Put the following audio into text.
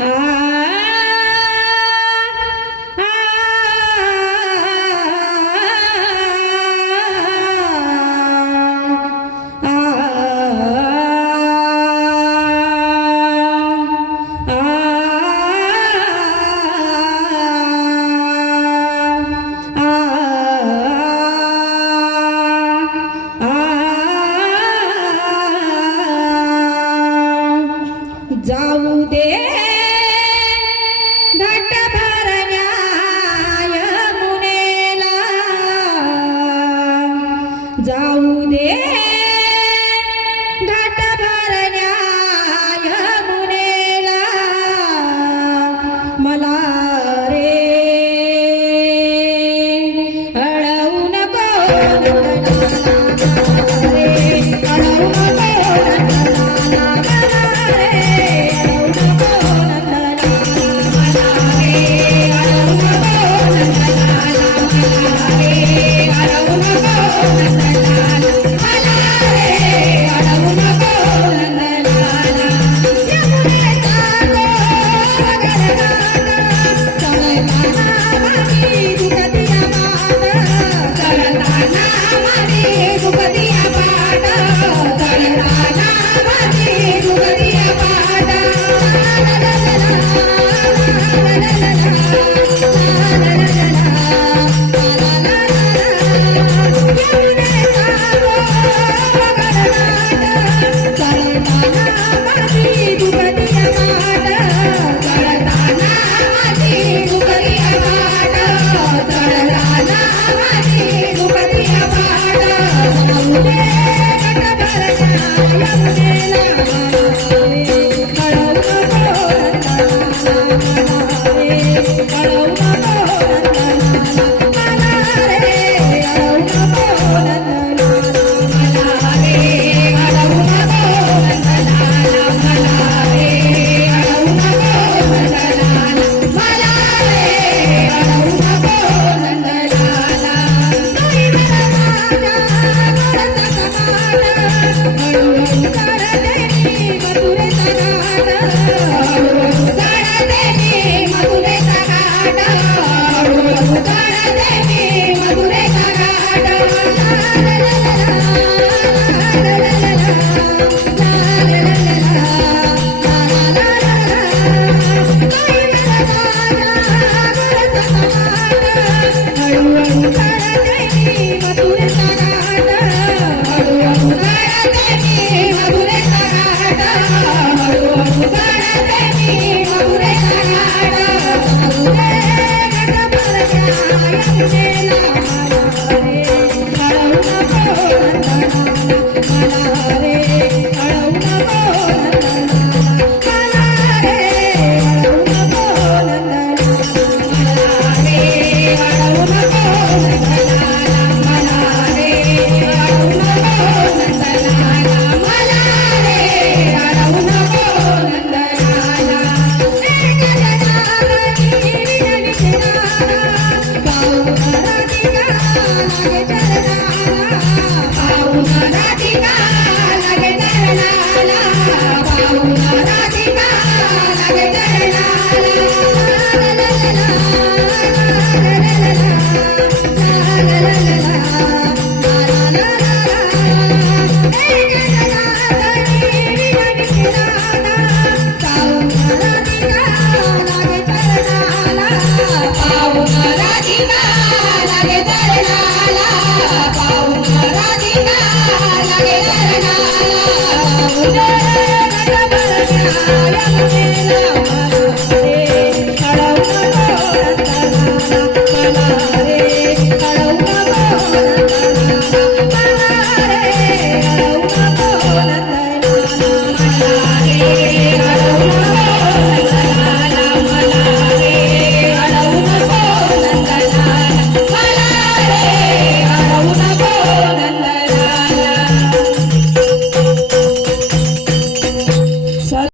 Ah. যাও Thank you. King